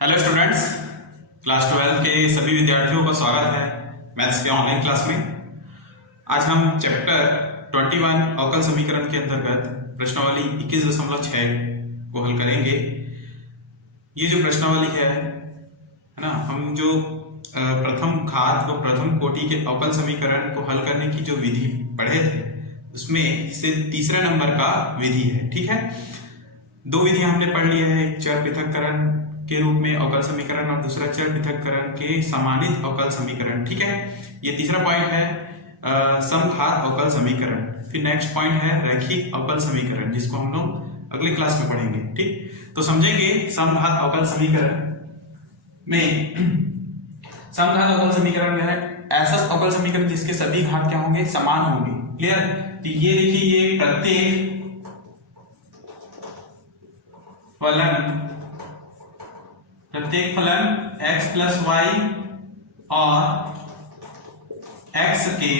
Hello students, class 12 के सभी विद्यार्थियों का स्वागत है मैथ्स के ऑनलाइन क्लास में। आज हम चैप्टर 21 अवकल समीकरण के अंतर्गत प्रश्नावली 21.6 को हल करेंगे। ये जो प्रश्नावली है ना, हम जो प्रथम घात व प्रथम कोटि के अवकल समीकरण को हल करने की जो विधि पढ़े थे उसमें से तीसरे नंबर का विधि है। ठीक है, दो विधियां हमने पढ़ ली है, एक चर पृथक्करण के रूप में अवकल समीकरण और दूसरा चर पृथक्करण के समानित अवकल समीकरण। ठीक है, ये तीसरा पॉइंट है समघात अवकल समीकरण। फिर नेक्स्ट पॉइंट है रैखिक अवकल समीकरण, जिसको हम लोग अगले क्लास में पढ़ेंगे। ठीक, तो समझेंगे समघात अवकल समीकरण में। समघात अवकल समीकरण में है ऐसा अवकल समीकरण जिसके सभी घात क्या होंगे, समान होंगे। क्लियर? तो ये देखिए, ये प्रत्येक फलन x प्लस वाई और x के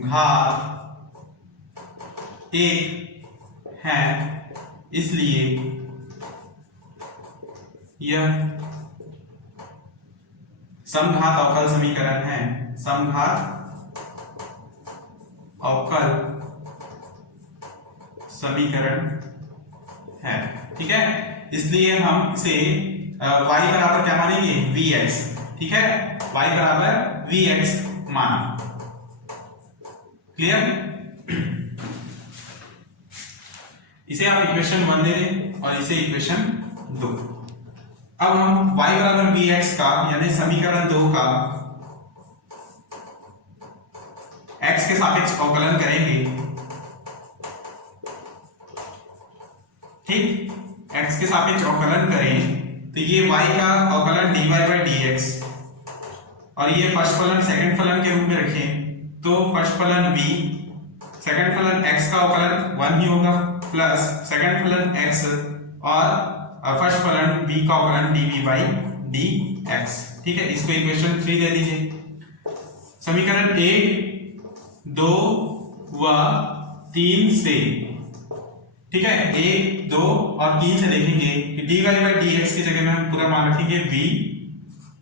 घात 1 है, इसलिए यह समघात अवकल समीकरण है। समघात अवकल समीकरण है। ठीक है, इसलिए हम इसे y बराबर क्या मानेंगे, vx। ठीक है, y बराबर vx माना। क्लियर? इसे आप इक्वेशन 1 दे दें और इसे इक्वेशन 2। अब हम y बराबर vx का यानी समीकरण 2 का x के सापेक्ष अवकलन करेंगे। ठीक, x के सापेक्ष अवकलन करें तो ये y का अवकलन dy बाई dx और ये फर्स्ट फलन सेकंड फलन के रूप में रखें तो फर्स्ट फलन v, सेकंड फलन x का अवकलन 1 ही होगा, प्लस सेकंड फलन x और फर्स्ट फलन v का अवकलन dv बाई dx। ठीक है, इसको इक्वेशन 3 दे दीजिए। समीकरण 1, 2 व 3 से, ठीक है, 1, 2 और 3 से देखेंगे कि dy बाई dx की जगह में हम पूरा मान रखेंगे v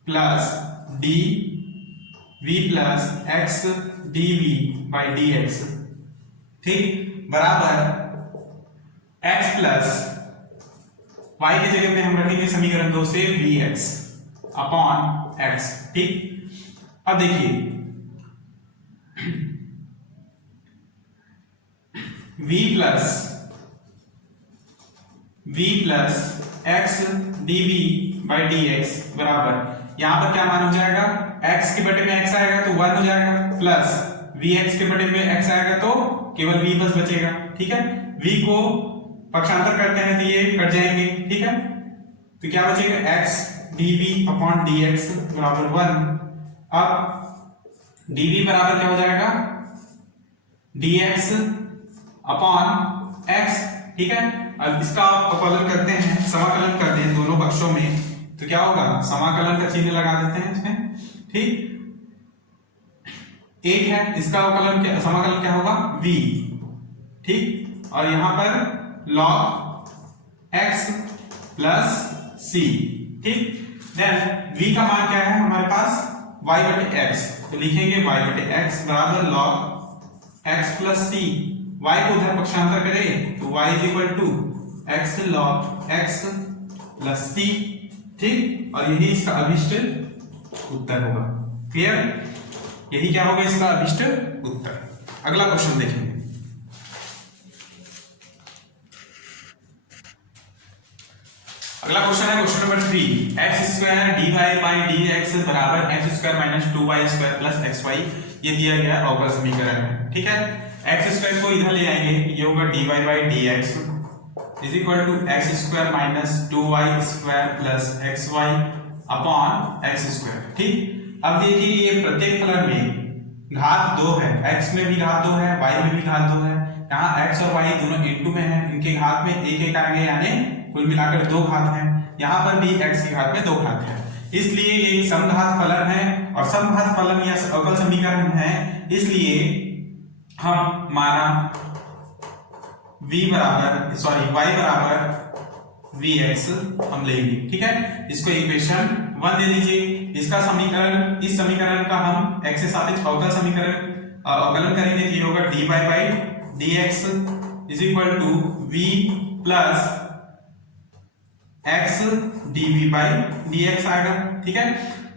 plus d v plus x dv by dx। ठीक, बराबर x प्लस y की जगह में हम रखेंगे समीकरण 2 से vx अपॉन x। ठीक, अब देखिए v plus x dv by dx बराबर, यहां पर क्या मान हो जाएगा, x के बटे में x आएगा तो 1 हो जाएगा, प्लस vx के बटे में x आएगा तो केवल v बस बचेगा। ठीक है, v को पक्षांतर करते हैं तो ये कट जाएंगे। ठीक है, तो क्या बचेगा, x dv अपॉन dx बराबर 1। अब dv बराबर क्या हो जाएगा, dx अपॉन x। ठीक है, अब इसका अवकलन करते हैं, समाकलन करते हैं दोनों पक्षों में, तो क्या होगा, समाकलन का चिन्ह लगा देते हैं इसमें। ठीक, एक है इसका अवकलन, क्या समाकलन क्या होगा, v। ठीक, और यहां पर log x प्लस c। ठीक, देन v का मान क्या है हमारे पास, y बटे x, तो लिखेंगे y बटे x बराबर log x plus c। y को उधर पक्षांतर करें तो y is equal to x log x plus c। ठीक, और यही इसका अभिष्ट उत्तर होगा। क्लियर? यही क्या होगा, इसका अभिष्ट उत्तर। अगला क्वेश्चन देखेंगे। अगला क्वेश्चन है question number 3, x square dy by dx बराबर x square minus 2y square plus xy। ये दिया गया अवकल समीकरण है। ठीक है, x स्क्वायर को इधर ले आएंगे, ये होगा dy by dx is equal to x square minus 2y square plus xy upon x square. ठीक, अब देखिए ये प्रत्येक फलन में घात 2 है, x में भी घात 2 है, y में भी घात 2 है। यहाँ x और y दोनों इनटू में है, इनके घात में एक एक आएंगे, यानी कुल मिलाकर 2 घात हैं। यहाँ पर भी x की घात में 2 घात है, इसलिए ये समघात फलन है और समघात फलन या अवकल समीकरण है, इसलिए हम माना y बराबर vx हम लेंगे। ठीक है, इसको इक्वेशन 1 दे दीजिए। इसका समीकरण, इस समीकरण का हम x के सापेक्ष अवकल समीकरण अवकलन करेंगे तो ये होगा dy by dx is equal to v plus x dv by dx आएगा। ठीक है,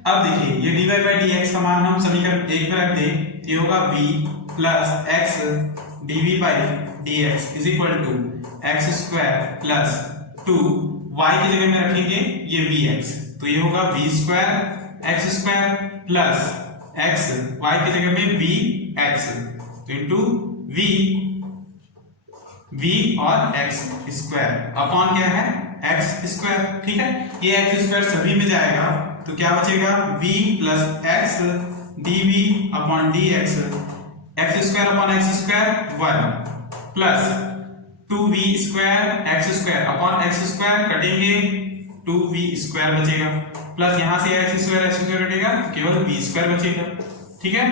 अब देखिए ये dy बाई dx का मान हम समीकरण 1 में रख दें तो ये होगा v plus x dv by dx is equal to x square plus 2 y की जगह में रखेंगे ये vx तो ये होगा v square x square plus x y की जगह में vx तो इनटू v और x स्क्वायर अपॉन क्या है x स्क्वायर। ठीक है, ये x स्क्वायर सभी में जाएगा तो क्या बचेगा v plus x dv upon dx x square upon x square 1 plus 2v square x square upon x square कटेंगे 2v स्क्वायर बचेगा प्लस यहां से x स्क्वायर कटेगा केवल v स्क्वायर बचेगा। ठीक है,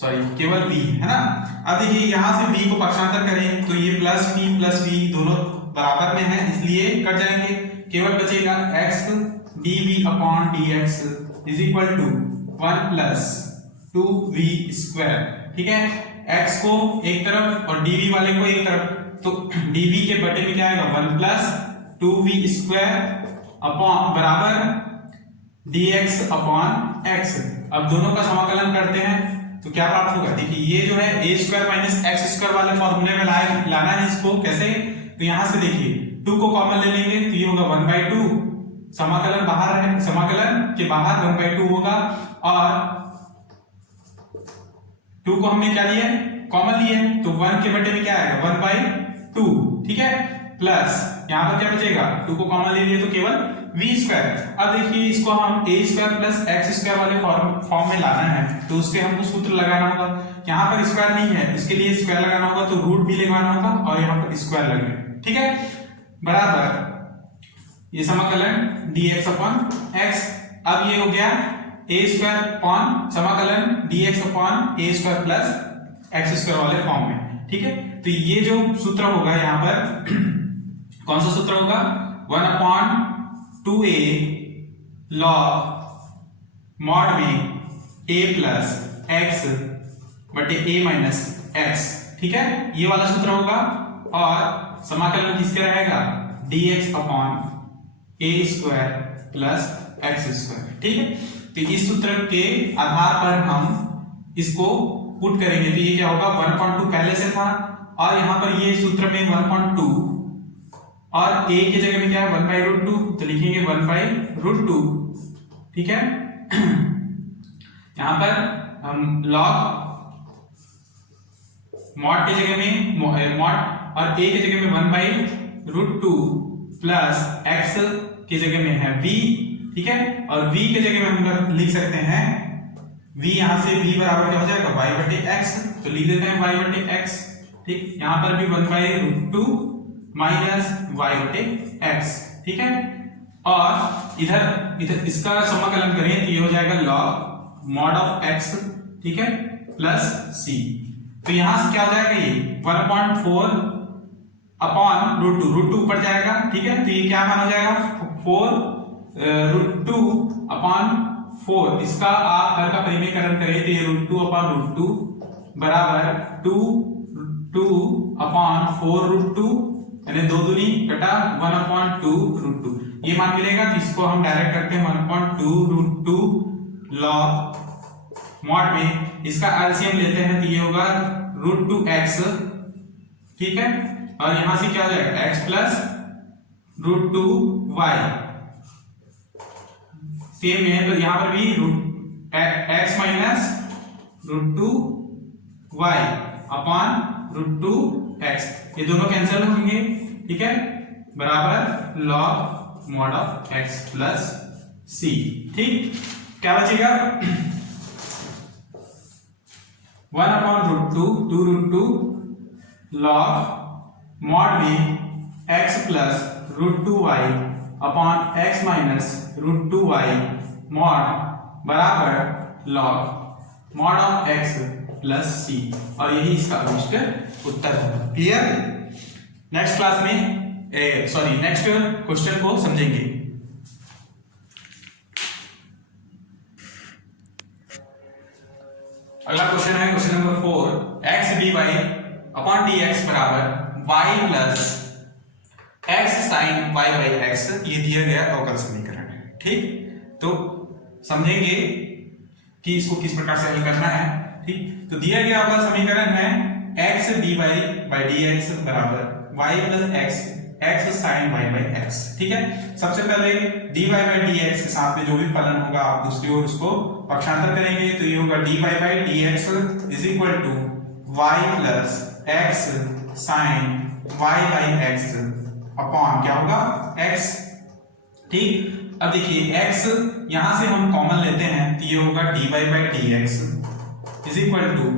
सॉरी केवल v है ना। अब देखिए यहां से v को पक्षांतर करें तो ये प्लस v दोनों बराबर में है इसलिए कट जाएंगे, केवल बचेगा x dv upon dx is equal to 1 plus 2v square. ठीक है, x को एक तरफ और dv वाले को एक तरफ तो dv के बटे में क्या आएगा 1 प्लस 2v स्क्वायर अपॉन बराबर dx अपॉन x। अब दोनों का समाकलन करते हैं तो क्या प्राप्त होगा, देखिए ये जो है a square minus x square वाले फॉर्मूले में लाना है इसको कैसे, तो यहां से देखिए 2 को कॉमन ले लेंगे तो ये होगा 1/2 समाकलन बाहर है, समाकलन के बाहर 1/2 होगा और 2 को हमने क्या लिया कॉमन लिया तो 1 के बटे में क्या आएगा 1/2। ठीक है, प्लस यहां पर क्या बचेगा 2 को कॉमन ले लिए तो केवल v स्क्वायर। अब देखिए इसको हम a square plus x square वाले फॉर्म में लाना है तो उसके हमको सूत्र लगाना होगा। यहाँ पर स्क्वायर नहीं है इसके लिए स्क्वायर लगाना होगा तो रूट भी लगाना होगा और यहाँ पर स्क्वायर लगेगा। ठीक है, बराबर ये समाकलन dx अपॉन x। अब ये हो गया a स्क्वायर अपॉन समाकलन dx upon a square plus x square वाले फॉर्म में। ठीक है, तो ये जो सूत्र होगा यहाँ पर कौन सा सूत्र होगा 1/2a log मॉड में a प्लस x बटे a माइनस x। ठीक है, ये वाला सूत्र होगा और समाकलन किसके रहेगा dx upon a square plus x square. ठीक है, तो इस सूत्र के आधार पर हम इसको पुट करेंगे तो ये क्या होगा 1/2 पहले से था और यहाँ पर ये सूत्र में 1/2 और a की जगह में क्या है 1/√2 तो लिखेंगे 1/√2। ठीक है, यहां पर हम log मॉड की जगह में मॉड और a की जगह में 1/√2 प्लस x की जगह में है v। ठीक है, और v की जगह में हम लोग लिख सकते हैं v यहां से v बराबर क्या हो जाएगा y बटे x तो लिख देते हैं y बटे x। ठीक, यहां पर भी 1/√2 माइनस y बटे x। ठीक है, और इधर इसका समाकलन करें तो ये हो जाएगा log मॉड ऑफ x। ठीक है, प्लस c तो यहां से क्या हो जाएगा ये 1/4 अपॉन √2 ऊपर जाएगा। ठीक है, तो ये क्या मान हो जाएगा 4 √2 अपॉन 4। इसका आप हर का परिमेयकरण करें तो ये √2 अपॉन √2 बराबर 2 अपॉन 4 √2 यानी 2 दूनी कटा 1/2 √2 ये मान मिलेगा तो इसको हम डायरेक्ट करते हैं 1/2 √2 log मॉड में इसका एलसीएम लेते हैं तो ये होगा √2x। ठीक है, और यहां से क्या हो जाएगा x प्लस √2y सेम है तो यहां पर भी x minus √2y upon √2x ये दोनों कैंसिल होंगे। ठीक है, बराबर log mod of x plus c। ठीक, क्या बचेगा 1/√2 2 log मॉड में x plus √2y upon x minus √2y mod बराबर log mod of x plus c और यही इसका अभिष्ट उत्तर है। क्लियर, नेक्स्ट क्लास में सॉरी नेक्स्ट क्वेश्चन को समझेंगे। अगला क्वेश्चन है question number 4, x d y upon d x बराबर y plus x sine y by x, ये दिया गया अवकल समीकरण है। ठीक, तो समझेंगे कि इसको किस प्रकार से हल करना है। ठीक, तो दिया गया अवकल समीकरण है x d y by d x बराबर y plus x x sine y by x. ठीक है, सबसे पहले d y by d x के साथ में जो भी फलन होगा आप दूसरी ओर उसको पक्षांतर करेंगे, तो ये होगा d y by d x is equal to y plus x sine y by x upon क्या होगा एक्स। ठीक, अब देखिए x यहां से हम कॉमन लेते हैं तो ये होगा dy by d x is equal to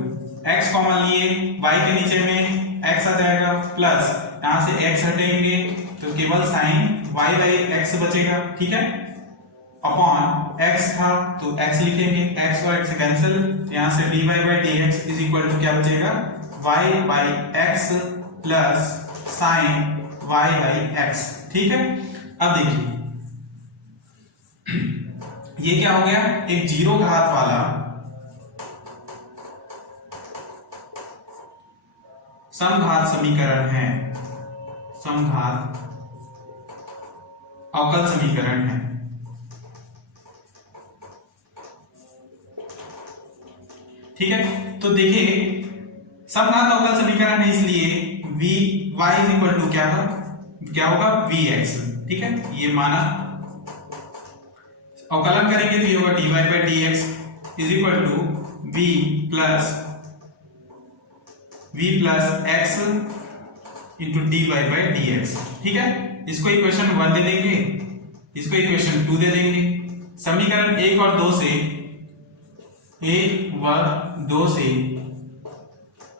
x common लिए y के नीचे में x आ जाएगा प्लस यहां से x हटेंगे तो केवल साइन y बाई x बचेगा। ठीक है, अपॉन x था तो x लिखेंगे, x और x कैंसिल, यहां से dy by d x is equal to क्या बचेगा y by x plus sine y by x। ठीक है, अब देखिए ये क्या हो गया, एक जीरो घात वाला समघात समीकरण है, समघात अवकल समीकरण है। ठीक है, तो देखिए समघात अवकल समीकरण है इसलिए v y is equal to क्या होगा vx। ठीक है, ये माना, अवकलन करेंगे तो ये होगा dy by d x is equal to v plus x into dy by d x. ठीक है, इसको इक्वेशन 1 दे देंगे, इसको इक्वेशन 2 दे देंगे। समीकरण 1 और 2 से, 1 व 2 से,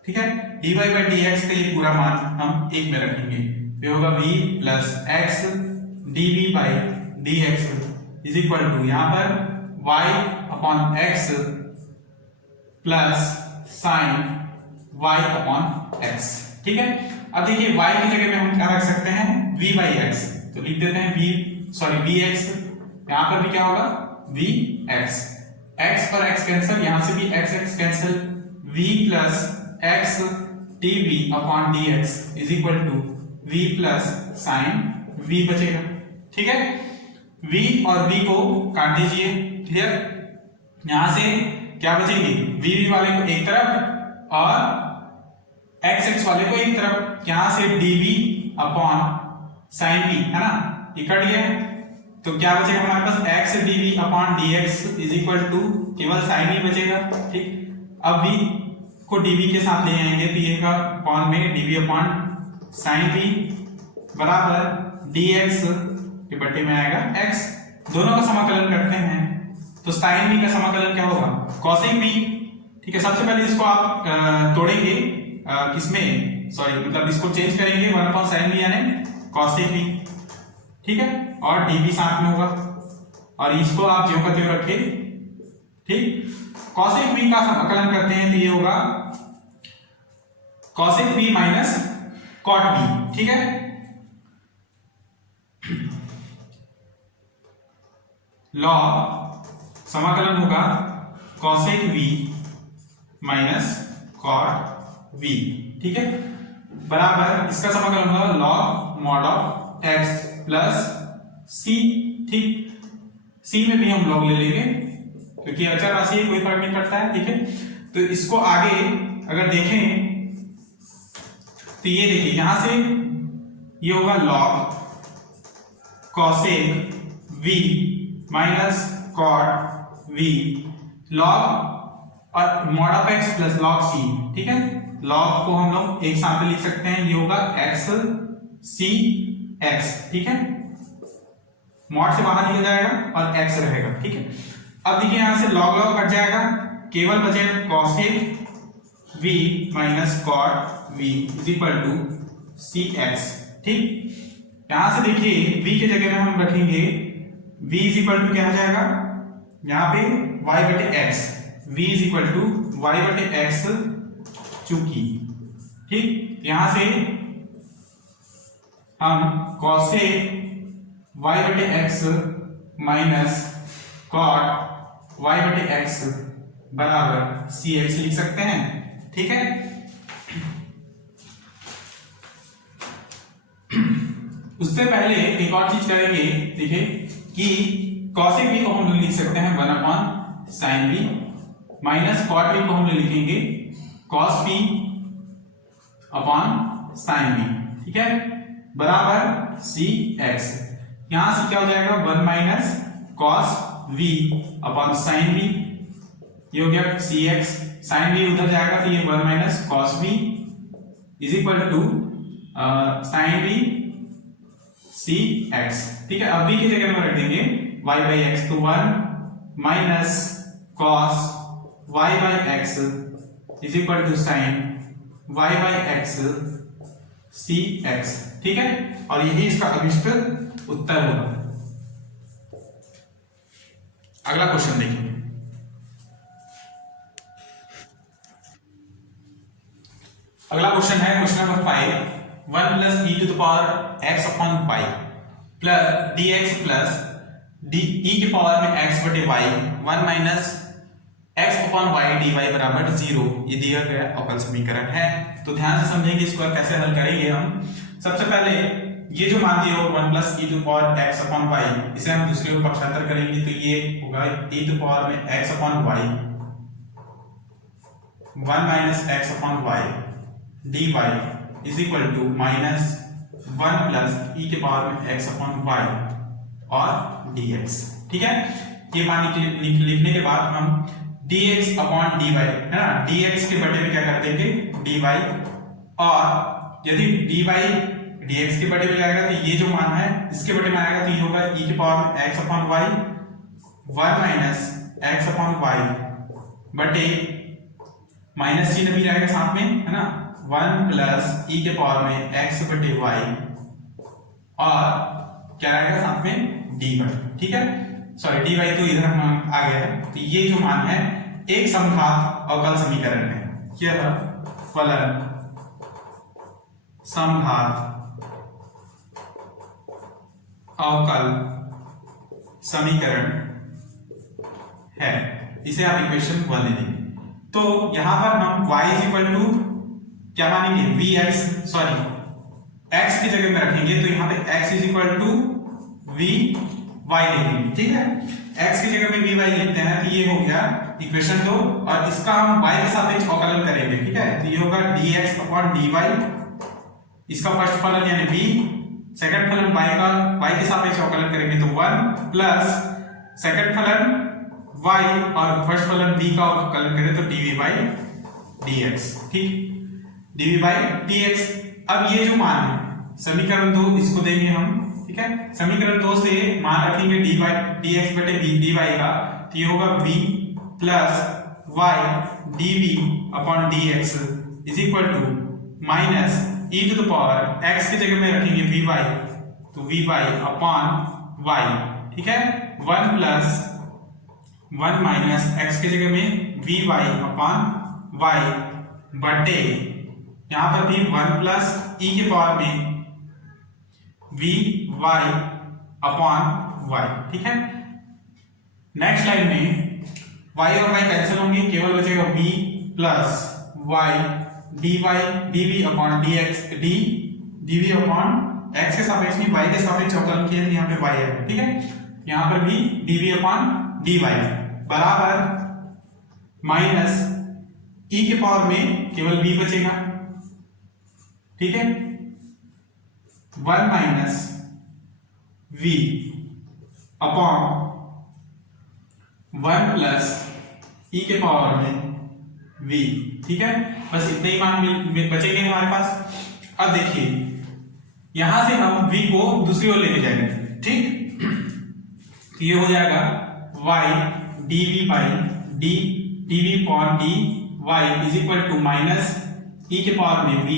ठीक है, dy बाई डी एक्स का ये पूरा मान हम 1 में रखेंगे, ये होगा v plus x dv by d x is equal to यहां पर y upon x plus sine y upon x। ठीक है, अब देखिए y की जगह में हम क्या रख सकते हैं v बाई x, तो लिख देते हैं vx, यहां पर भी क्या होगा vx, x पर x कैंसिल, यहां से भी x cancel, v plus x dv upon dx is equal to v plus sine v बचेगा। ठीक है, v और v को काट दीजिए, क्लियर, यहां से क्या बचेंगे v वाले को एक तरफ और x वाले को एक तरफ, यहां से dv अपॉन साइन v है ना, ये कट गया, तो क्या बचेगा हमारे पास x dv upon dx is equal to केवल साइन v बचेगा। ठीक, अब v को dv के साथ ले आएंगे तो ये का अपॉन में dv अपॉन साइन v बराबर dx के बट्टे में आएगा x, दोनों का समाकलन करते हैं तो साइन v का समाकलन क्या होगा cosec v। ठीक है, सबसे पहले इसको आप तोड़ेंगे किसमें, सॉरी मतलब इसको चेंज करेंगे 1 अपॉन साइन v यानी cosec v। ठीक है, और dv साथ में होगा और इसको आप ज्यों का त्यों रखें। ठीक, cosec v का समाकलन करते हैं तो ये होगा cosec v minus cot v। ठीक है, लॉग समाकलन होगा cosec v minus cot v। ठीक है, बराबर इसका समाकलन होगा log mod of x plus c। ठीक, c में भी हम लॉग ले लेंगे क्योंकि अचर राशि है, कोई फर्क नहीं पड़ता है। ठीक है, तो इसको आगे अगर देखें तो ये देखिए यहां से ये होगा log cosec v minus cot v log और mod of x plus log c। ठीक है, लॉग को हम लोग एक साथ लिख सकते हैं, ये होगा x c x। ठीक है, मॉड से बाहर निकल जाएगा और x रहेगा। ठीक है, अब देखिए यहां से लॉग लॉग कट जाएगा, केवल बचेगा cosec v minus cot v is equal to cx। ठीक, यहां से देखिए v की जगह में हम रखेंगे v इज इक्वल टू क्या हो जाएगा, यहाँ पे y बटे x, v is equal to y बटे x चूंकि। ठीक, यहां से हम cosec y बटे x माइनस cot y बटे x बराबर cx लिख सकते हैं। ठीक है, उससे पहले एक और चीज करेंगे, देखिए कि cosec v को हम लिख सकते हैं 1/sin v minus cot v को हम लिखेंगे cos v upon sin v। ठीक है, बराबर cx। यहां से क्या हो जाएगा 1 minus cos v upon sin v, ये हो गया cx। sin v उधर जाएगा तो ये 1 minus cos v is equal to sin v cx। ठीक है, अब v की जगह में रख देंगे y बाई x, तो 1 minus cos y by x is equal to sin y by x cx। ठीक है, और यही इसका अभिष्ट उत्तर होगा। अगला क्वेश्चन देखिए, अगला क्वेश्चन है question number 5। 1 plus e to the power x upon y plus dx plus e के पावर में x बटे y 1 minus x upon y dy बराबर 0, ये दिया गया अवकल समीकरण है। तो ध्यान से समझेंगे इसको कैसे हल करेंगे हम। सबसे पहले ये जो मान दिया हो 1 plus e to the power x upon y, इसे हम दूसरे को पक्षांतर करेंगे तो ये होगा e टू द पावर में x upon y 1 minus x upon y dy is equal to minus 1 plus e के पावर में x अपॉन y और dx। ठीक है, ये मान लिखने के बाद हम dx अपॉन dy है ना, dx के बटे में क्या कर देंगे dy, और यदि dy dx के बटे में जाएगा तो ये जो मान है इसके बटे में आएगा तो ये होगा e के पावर में x upon y 1 minus x upon y बटे माइनस चिन्ह भी रहेगा साथ में है ना, 1 प्लस e के पावर में x बटे y और क्या रहेगा साथ में dy। ठीक है, सॉरी dy तो इधर हम आ गया है। तो ये जो मान है एक समघात अवकल समीकरण है, यह फलन समघात अवकल समीकरण है, इसे आप इक्वेशन 1 ले लेंगे। तो यहां पर हम y इज इक्वल टू क्या मानेंगे vx, सॉरी x की जगह में रखेंगे तो यहां पे x is equal to vy लिखेंगे। ठीक है, x की जगह में vy लिखते हैं तो ये हो गया इक्वेशन 2, और इसका हम y के सापेक्ष अवकलन करेंगे। ठीक है, तो ये होगा dx अपॉन dy, इसका फर्स्ट फलन यानी v, सेकंड फलन y के सापेक्ष अवकलन करेंगे तो 1 प्लस सेकंड फलन y और फर्स्ट फलन v का अवकलन करें तो dv बाई dx। ठीक, dv बाई dx। अब ये जो मान है समीकरण 2, इसको देंगे हम। ठीक है, समीकरण 2 से मान रखेंगे dx बटे dy का, तो ये होगा v plus y dv upon dx is equal to minus e to the power x की जगह में रखेंगे vy, तो vy अपॉन y। ठीक है, 1 प्लस 1 माइनस x की जगह में vy अपॉन y बटे यहां पर भी 1 प्लस e के पावर में vy अपॉन y। ठीक है, नेक्स्ट लाइन में y और y कैंसिल होंगे, केवल बचेगा v plus y dy dv upon dx dv upon x के सापेक्ष में y के सापेक्ष अवकलन किया तो यहाँ पे y है। ठीक है, यहाँ पर भी dv अपॉन dy बराबर माइनस e के पावर में केवल v बचेगा। ठीक है, 1 minus v upon 1 plus e के पावर में v। ठीक है, बस इतने ही मान बचेंगे हमारे पास। अब देखिए यहां से हम v को दूसरी ओर लेके जाएंगे। ठीक, तो ये हो जाएगा y dv by dv upon dy is equal to minus e के पावर में v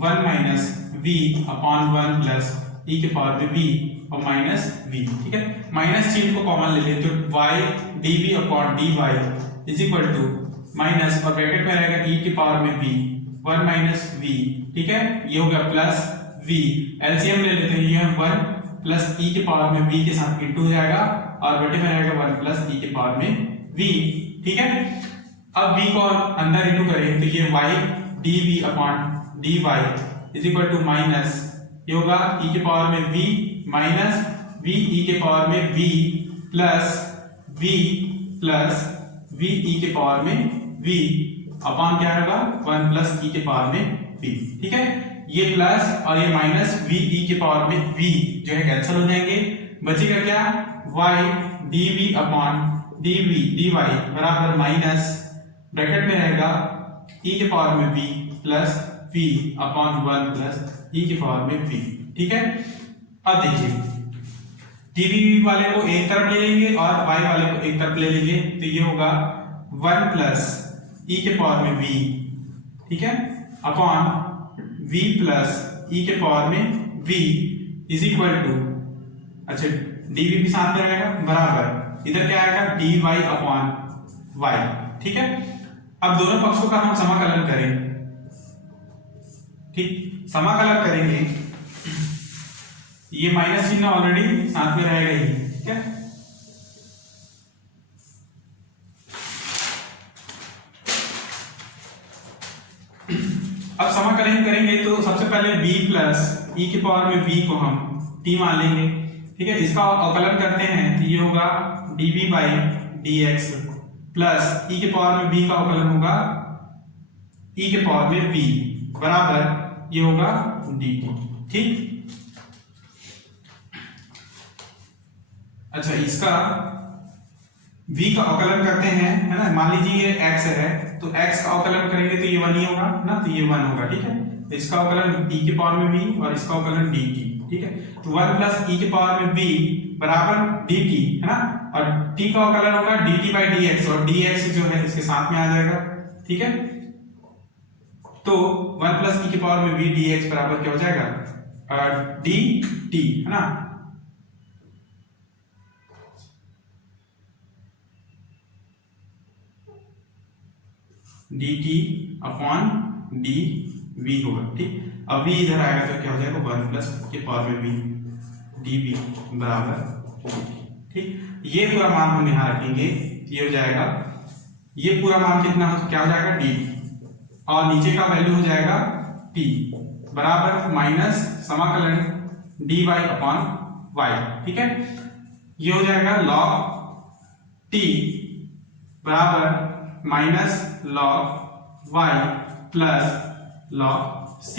1 minus v upon 1 plus e के पावर में v और माइनस v। ठीक है, माइनस चिन्ह को कॉमन ले लें तो y dv upon dy is equal to minus और ब्रैकेट में रहेगा e की पावर में v 1 माइनस v। ठीक है, ये हो गया प्लस v, एलसीएम ले लेते हैं, ये 1 प्लस e के पावर में v के साथ इंटू हो जाएगा और बटे में रहेगा 1 प्लस e के पावर में v, ठीक है। अब v को अंदर इंटू करें तो ये y dv upon dy is equal to minus, ये होगा e के पावर में v माइनस v e के पावर में v प्लस v e के पावर में v अपॉन क्या होगा 1 प्लस e के पावर में v, ठीक है। ये प्लस और ये माइनस v e के पावर में v जो है कैंसिल हो जाएंगे, बचेगा क्या y dv upon dv dy बराबर माइनस ब्रैकेट में रहेगा e के पावर में v plus v upon 1 plus e के पावर में v, ठीक है। अब देखिए dv वाले को एक तरफ ले लेंगे और y वाले को एक तरफ ले लेंगे तो ये होगा 1 प्लस e के पावर में v, ठीक है, अपॉन v प्लस e के पावर में v इज इक्वल टू, अच्छा dv भी साथ में रहेगा बराबर इधर क्या आएगा dy अपॉन y, ठीक है। अब दोनों पक्षों का हम समाकलन करें, ठीक, समाकलन करेंगे, ये माइनस चिन्ह ऑलरेडी साथ में रहेगा ही, ठीक है। अब समाकलन करेंगे तो सबसे पहले v प्लस e के पावर में v को हम t मान लेंगे, ठीक है। इसका अवकलन करते हैं तो ये होगा dv by dx plus e के पावर में v का अवकलन होगा e के पावर में v बराबर ये होगा dt, ठीक। अच्छा इसका v का अवकलन करते हैं, है ना, मान लीजिए ये x है तो x का अवकलन करेंगे तो ये 1 ही होगा ना, तो ये 1 होगा, ठीक है। तो इसका अवकलन e के पावर में v और इसका अवकलन dt, ठीक है। तो 1 प्लस e के पावर में v बराबर dt, है ना, और t का अवकलन होगा dt बाई dx और dx जो है इसके साथ में आ जाएगा, ठीक है। तो 1 प्लस e के पावर में v dx बराबर क्या हो जाएगा dt, है ना। dt अपॉन dv होगा, ठीक। अब v इधर आएगा तो क्या हो जाएगा 1 प्लस के पावर में v dv बराबर, ठीक। ये पूरा मान हम यहाँ रखेंगे, ये हो जाएगा, ये पूरा मान कितना हो, क्या हो जाएगा dt और नीचे का वैल्यू हो जाएगा t बराबर माइनस समाकलन dy अपॉन y, ठीक है। ये हो जाएगा log t बराबर minus log y plus log c,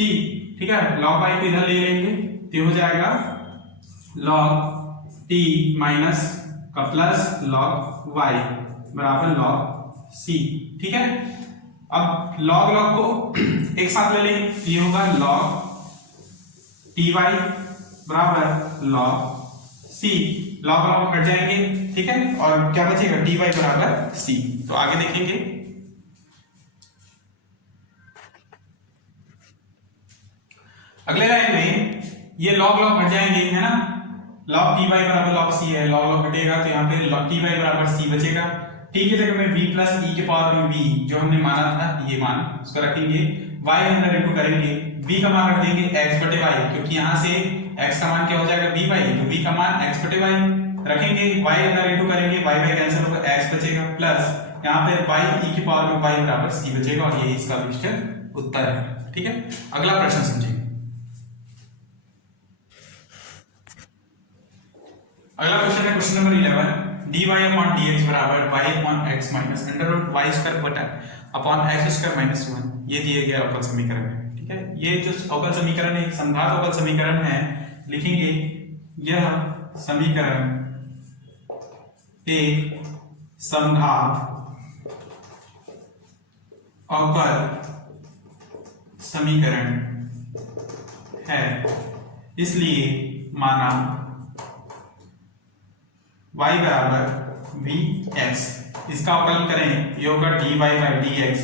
ठीक है। log y को इधर ले लेंगे तो हो जाएगा log t माइनस का प्लस log y बराबर log c, ठीक है। अब log log को एक साथ ले लेंगे तो ये होगा log ty बराबर log c, log log हट जाएंगे, ठीक है, और क्या बचेगा dy बराबर c। तो आगे देखेंगे, अगले लाइन में ये log log हट जाएंगे, है ना, log ty बराबर log c है, log log हटेगा तो यहाँ पे log ty बराबर c बचेगा, t की जगह में v प्लस e के पावर में v जो हमने माना था ये मान उसको रखेंगे, y अंदर इंटू करेंगे, v का मान रख देंगे x बटे y, क्योंकि यहाँ से x का मान क्या हो जाएगा v बाई, तो v का मान x बटे y रखेंगे, y अंदर इंटू करेंगे, y बाई कैंसिल होगा, x बचेगा प्लस यहाँ पे y e की पावर में y बराबर c बचेगा और यही इसका विशिष्ट उत्तर है, ठीक है। अगला प्रश्न समझिए। अगला क्वेश्चन है question number 11, dy upon dx बराबर y upon x minus under root y square बटा अपॉन x स्क्वायर माइनस 1, ये दिए गए अवकल समीकरण है, ठीक है। ये जो अवकल समीकरण है एक संघात अवकल समीकरण है, लिखेंगे यह समीकरण एक संघात अवकल समीकरण है, इसलिए माना y बराबर vx, इसका अवकलन करें ये होगा dy बाई dx,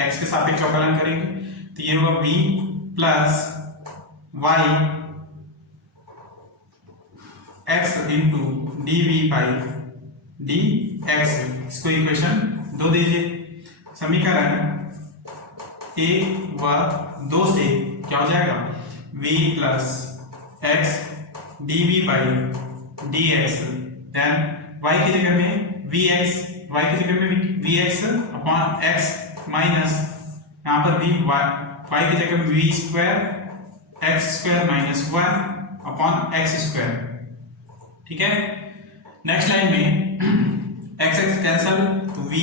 x के सापेक्ष अवकलन करेंगे तो ये होगा v plus y x into dv by dx, इसको इक्वेशन 2 दीजिए। समीकरण 1 व 2 से क्या हो जाएगा v plus x dv by dx, then y की जगह में vx, y की जगह में vx अपॉन x माइनस यहाँ पर v y की जगह में v square x square minus 1 upon x square. ठीक है, नेक्स्ट लाइन में x x कैंसल तो v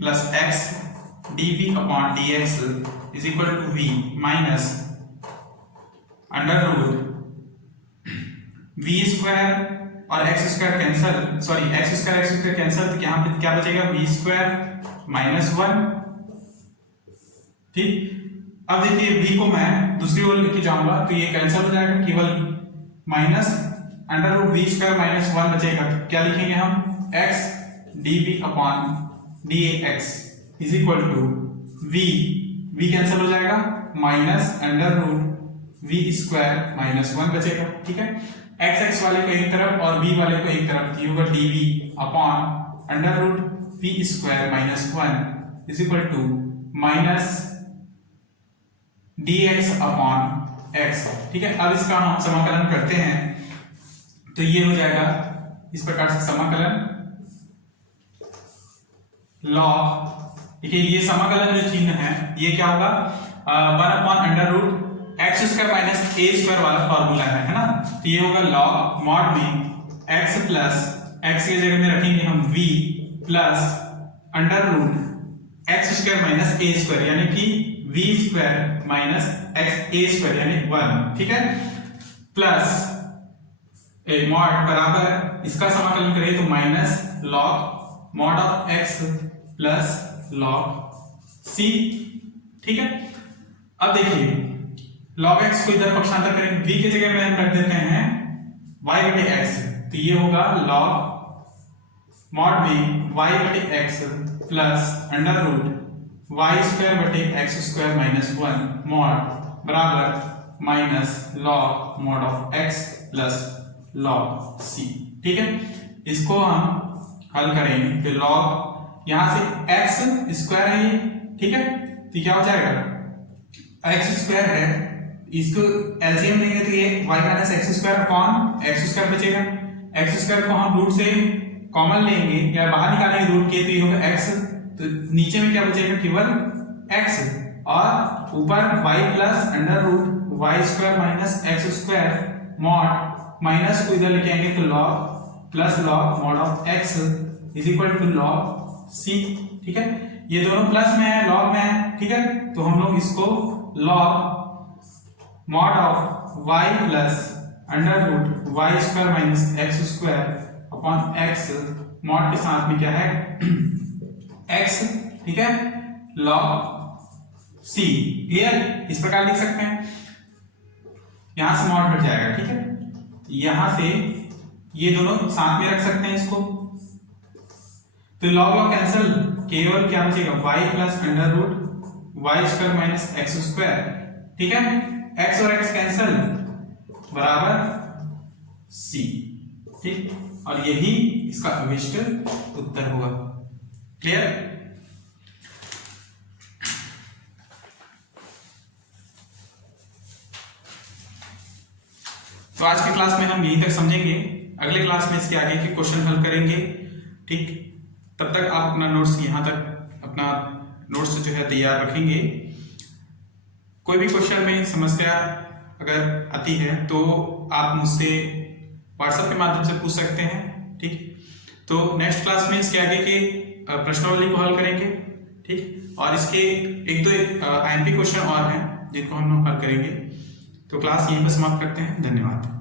plus x dv upon dx is equal to v minus under root v square और x square cancel, sorry x square cancel, तो यहाँ पे क्या बचेगा v स्क्वायर माइनस 1। ठीक, अब देखिए v को मैं दूसरी ओर लेके जाऊंगा तो ये कैंसल हो जाएगा, केवल minus under root v square minus 1 बचेगा। तो क्या लिखेंगे हम x dv upon dx is equal to v cancel हो जाएगा minus under root v square minus 1 बचेगा। ठीक है, x वाले को एक तरफ और v वाले को एक तरफ, ये होगा dv upon under root v square minus 1 is equal to minus dx upon x। ठीक है, अब इसका हम समाकलन करते हैं तो ये हो जाएगा इस प्रकार से समाकलन लॉग, देखिए ये समाकलन जो चिन्ह है ये क्या होगा 1 upon under root x square minus a square वाला फॉर्मूला है ना। तो ये होगा लॉग मॉड में x प्लस x की जगह में रखेंगे हम v plus under root x square minus a square यानी कि v square minus x a square यानी 1। ठीक है, प्लस ए मॉड बराबर इसका समाकलन करें तो minus log mod of x plus log c। ठीक है, अब देखिए log x को इधर पक्षांतर करेंगे, v की जगह में हम रख देते हैं y बटे x, तो ये होगा log मॉड में y बटे x plus under root y square बटे x स्क्वायर माइनस 1 मॉड बराबर minus log mod of x plus log c। ठीक है, इसको हम हल करेंगे तो log यहां से x स्क्वायर है ये। ठीक है, तो क्या हो जाएगा x स्क्वायर है, इसको एलसीएम लेंगे तो ये y minus x square upon x square बचेगा। एक्स स्क्वायर को हम रूट से कॉमन लेंगे या बाहर निकालेंगे रूट के तो ये होगा x, तो नीचे में क्या बचेगा केवल x और ऊपर y plus under root y square minus x square mod minus को इधर लेके आएंगे तो log plus log mod of x is equal to log c। ठीक है, ये दोनों प्लस में है लॉग में है। ठीक है, तो हम लोग इसको log mod of y plus under root y square minus x square upon x mod के साथ में क्या है x। ठीक है, लॉग c। क्लियर, इस प्रकार लिख सकते हैं, यहां से मॉड हट जाएगा। ठीक है, यहां से ये दोनों साथ में रख सकते हैं इसको, तो लॉग लॉग कैंसिल, केवल क्या बचेगा y plus under root y square minus x square. ठीक है, x और x कैंसिल बराबर c। ठीक, और यही इसका अभिष्ट उत्तर होगा। क्लियर, तो आज की क्लास में हम यहीं तक समझेंगे, अगले क्लास में इसके आगे के क्वेश्चन हल करेंगे। ठीक, तब तक आप अपना नोट्स यहाँ तक अपना नोट्स जो है तैयार रखेंगे। कोई भी क्वेश्चन में समस्या अगर आती है तो आप मुझसे व्हाट्सएप के माध्यम से पूछ सकते हैं। ठीक, तो नेक्स्ट क्लास में इसके आगे के प्रश्नावली को हल करेंगे। ठीक, और इसके एक दो आईएमपी क्वेश्चन और हैं जिनको हम लोग हल करेंगे। तो क्लास यहीं पर समाप्त करते हैं। धन्यवाद।